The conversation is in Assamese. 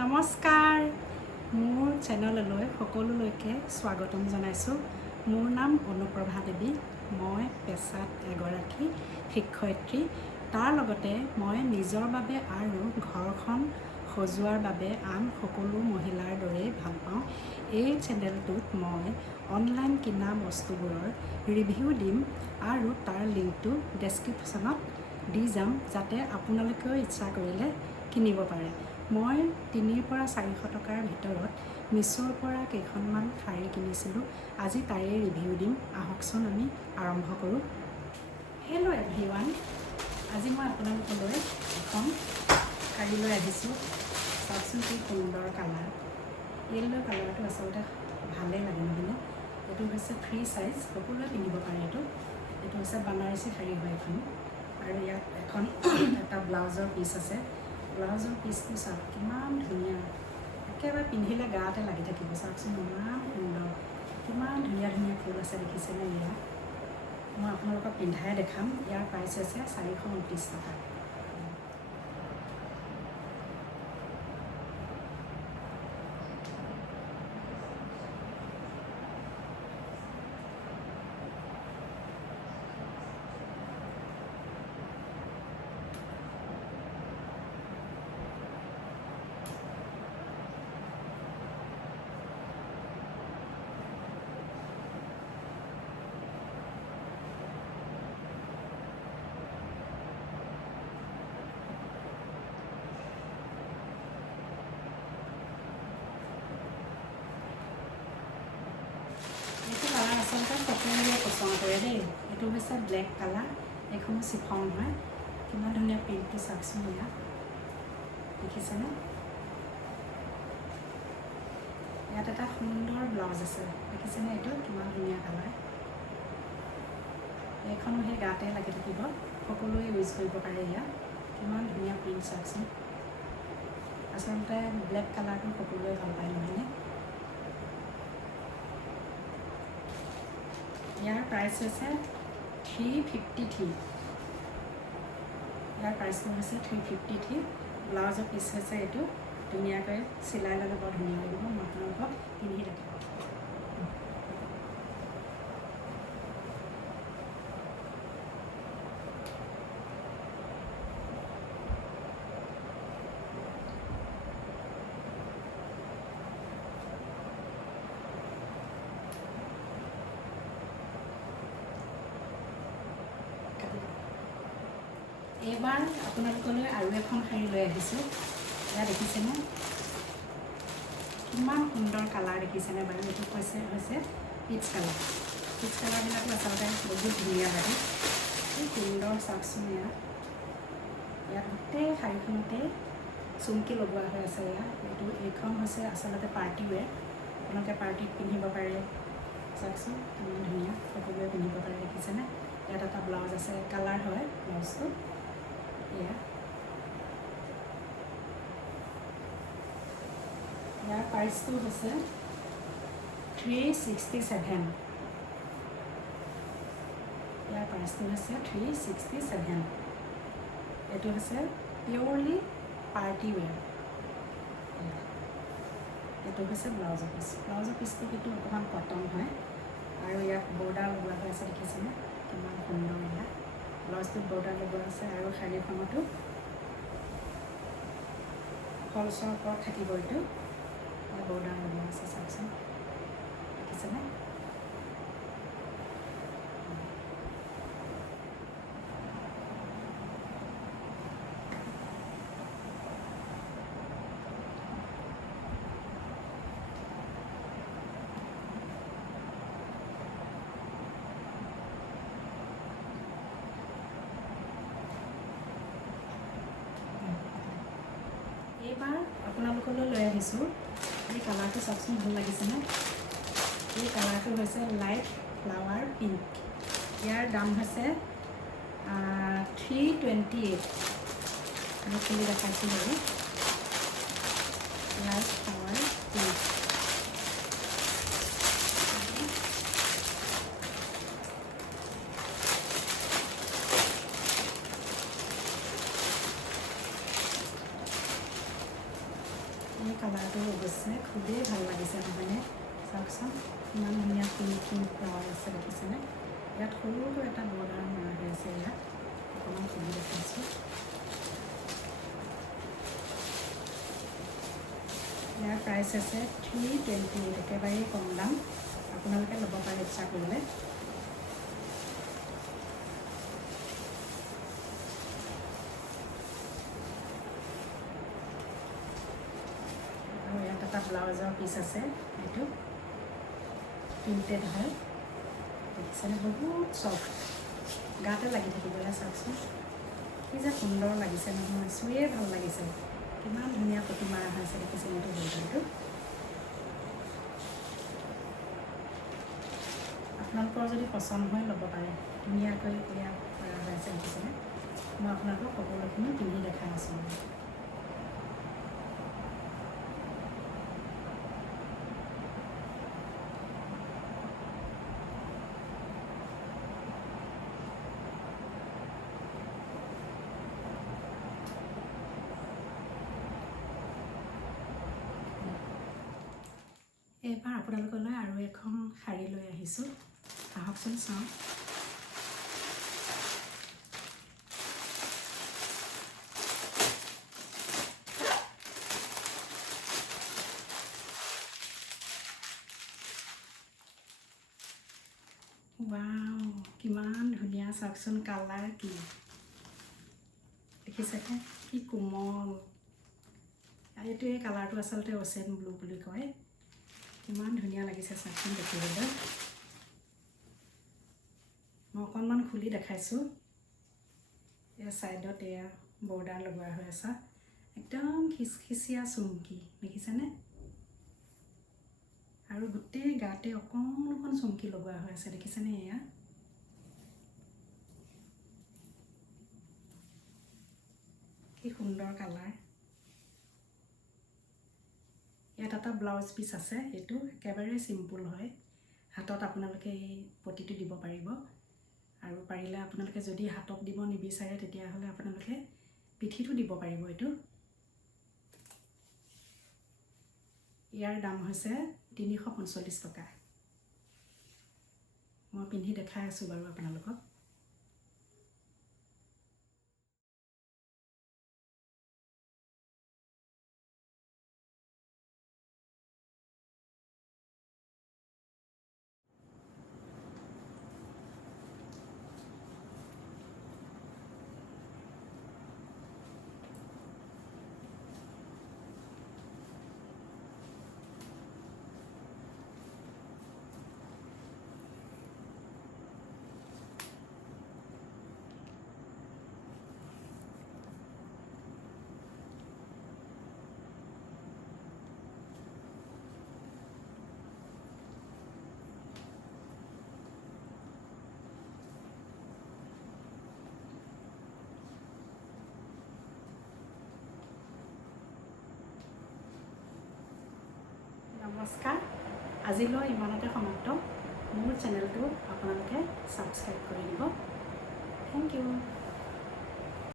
নমস্কাৰ, মোৰ চেনেললৈ সকলোলৈকে স্বাগতম জনাইছোঁ। মোৰ নাম অনুপ্ৰভা দেৱী। মই পেছাত এগৰাকী শিক্ষয়িত্ৰী। তাৰ লগতে মই নিজৰ বাবে আৰু ঘৰখন সজোৱাৰ বাবে আন সকলো মহিলাৰ দৰেই ভাল পাওঁ। এই চেনেলটোত মই অনলাইন কিনা বস্তুবোৰৰ ৰিভিউ দিম আৰু তাৰ লিংকটো ডেছক্ৰিপশ্যনত দি যাম, যাতে আপোনালোকেও ইচ্ছা কৰিলে কিনিব পাৰে। মই 300 পৰা 400 টকাৰ ভিতৰত মিছ'ৰ পৰা কেইখনমান শাৰী কিনিছিলোঁ। আজি তাৰে ৰিভিউ দিম। আহকচোন আমি আৰম্ভ কৰোঁ। হেল্ল' এভৰিৱান, আজি মই আপোনালোকলৈ এখন শাৰী লৈ আহিছোঁ। চাওকচোন কি সুন্দৰ কালাৰ। য়েল্ল' কালাৰটো আচলতে ভালেই লাগে নহয়নে? এইটো হৈছে ফ্ৰী চাইজ, সকলোৱে পিন্ধিব পাৰে। এইটো হৈছে বানাৰসী শাৰী হয় এখন, আৰু ইয়াত এখন এটা ব্লাউজৰ পিচ আছে। ব্লাউজৰ পিচটো চাওক কিমান ধুনীয়া, একেবাৰে পিন্ধিলে গাতে লাগি থাকিব। চাওকচোন ইমান সুন্দৰ, কিমান ধুনীয়া ধুনীয়া ফুল আছে দেখিছেনে? ইয়াত মই আপোনালোকক পিন্ধাই দেখাম। ইয়াৰ প্ৰাইচ হৈছে 429 টকা। এইটো কালাৰ আচলতে সকলোৱে পচন্দ কৰে দেই। এইটো হৈছে ব্লেক কালাৰ, এইখনো চিফন হয়। কিমান ধুনীয়া প্ৰিণ্টটো চাওকচোন, ইয়াত দেখিছেনে? ইয়াত এটা সুন্দৰ ব্লাউজ আছে, দেখিছেনে? এইটো কিমান ধুনীয়া কালাৰ। এইখনো সেই গাতে লাগি থাকিব, সকলোৱে ইউজ কৰিব পাৰে। ইয়াত কিমান ধুনীয়া প্ৰিণ্ট চাওকচোন। আচলতে ব্লেক কালাৰটো সকলোৱে ভাল পায় নহয়নে? ইয়াৰ প্ৰাইচ হৈছে 353। ইয়াৰ প্ৰাইচটো হৈছে 353। ব্লাউজৰ পিচ হৈছে এইটো। ধুনীয়াকৈ চিলাই ল'লে বৰ ধুনীয়া লাগিব। মই আপোনালোকক পিন্ধি দেখাম। এইবাৰ আপোনালোকলৈ আৰু এখন শাৰী লৈ আহিছোঁ। এয়া দেখিছেনে? কিমান সুন্দৰ কালাৰ দেখিছেনে বাৰু? এইটো হৈছে পিচ কালাৰ। পিচ কালাৰবিলাকো আচলতে বহুত ধুনীয়া লাগে। কি সুন্দৰ চাওকচোন। ইয়াত গোটেই শাৰীখনতে চুমকি লগোৱা হৈ আছে। এইখন হৈছে আচলতে পাৰ্টি ৱেৰ। আপোনালোকে পাৰ্টিত পিন্ধিব পাৰে। চাওকচোন কিমান ধুনীয়া, সকলোৱে পিন্ধিব পাৰে। দেখিছেনে? ইয়াত এটা ব্লাউজ আছে, কালাৰ হয় ব্লাউজটো। ইয়াৰ প্ৰাইচটো হৈছে 367। ইয়াৰ প্ৰাইচটো হৈছে 367। এইটো হৈছে পিয়'ৰলি পাৰ্টি ৱেৰ। এইটো হৈছে ব্লাউজৰ পিচ। ব্লাউজৰ পিচটো কিন্তু অকণমান কটন হয়, আৰু ইয়াত বৰ্ডাৰ লগোৱা হৈ আছে। দেখিছেনে কিমান সুন্দৰ? ইয়াত ব্লাউজটোত বৰ্ডাৰ লগোৱা আছে, আৰু শাৰীখনতো ফলচৰ ওপৰত থাকিব। এইটো বৰ্ডাৰ লগোৱা আছে, চাওকচোন দেখিছেনে? এইবাৰ আপোনালোকলৈ লৈ আহিছোঁ এই কালাৰটো। চাওকচোন ভাল লাগিছেনে? এই কালাৰটো হৈছে লাইট ফ্লাৱাৰ পিংক। ইয়াৰ দাম হৈছে 328। মই খুলি দেখাইছোঁ বাৰু। Light flower pink. এই কালাৰটো অৱশ্যে খুবেই ভাল লাগিছে নহয়নে? চাওকচোন ইমান ধুনীয়া পিংক পিংক ফ্লাৱাৰ আছে দেখিছেনে? ইয়াত সৰুকৈ এটা বৰ্ডাৰ মৰা হৈ আছে। ইয়াত অকণমান খুলি দেখাইছোঁ। ইয়াৰ প্ৰাইচ আছে 328, একেবাৰেই কম দাম। আপোনালোকে ল'ব পাৰে ইচ্ছা কৰিলে। আৰু ইয়াত এটা ব্লাউজৰ পিচ আছে, এইটো প্ৰিণ্টেড হয় দেখিছেনে? বহুত চফ্ট, গাতে লাগি থাকিবলৈ। চাওকচোন কি যে সুন্দৰ লাগিছে নহয়, চুইয়ে ভাল লাগিছে। কিমান ধুনীয়া পতি মাৰা হৈছে দেখিছে এইটো বৰ্ডাৰটো। আপোনালোকৰ যদি পচন্দ হয় ল'ব পাৰে। ধুনীয়াকৈ ইয়াত কৰা হৈ আছে দেখিছেনে? মই আপোনালোকক সকলোখিনি পিন্ধি দেখাই আছোঁ। এইবাৰ আপোনালোকলৈ আৰু এখন শাৰী লৈ আহিছোঁ, আহকচোন চাওঁ। ৱাও, কিমান ধুনীয়া! চাওকচোন কালাৰ কি দেখিছেনে? কি কোমল! এইটো এই কালাৰটো আচলতে অচেন ব্লু বুলি কয়। কিমান ধুনীয়া লাগিছে চাওকচোন দেখিবলৈ। মই অকণমান খুলি দেখাইছোঁ। এয়া ছাইডত এয়া বৰ্ডাৰ লগোৱা হৈ আছে, একদম খিচখিচীয়া চুমকি দেখিছেনে? আৰু গোটেই গাতে অকণ অকণ চুমকি লগোৱা হৈ আছে দেখিছেনে? এয়া কি সুন্দৰ কালাৰ। ইয়াত এটা ব্লাউজ পিচ আছে, এইটো একেবাৰে চিম্পুল হয়। হাতত আপোনালোকে এই পটিটো দিব পাৰিব, আৰু পাৰিলে আপোনালোকে যদি হাতত দিব নিবিচাৰে তেতিয়াহ'লে আপোনালোকে পিঠিটো দিব পাৰিব। এইটো ইয়াৰ দাম হৈছে 345 টকা। মই পিন্ধি দেখাই আছোঁ বাৰু আপোনালোকক। নমস্কাৰ, আজিলৈ ইমানতে সমাপ্ত। মোৰ চেনেলটো আপোনালোকে ছাবস্ক্ৰাইব কৰি দিব। Thank U.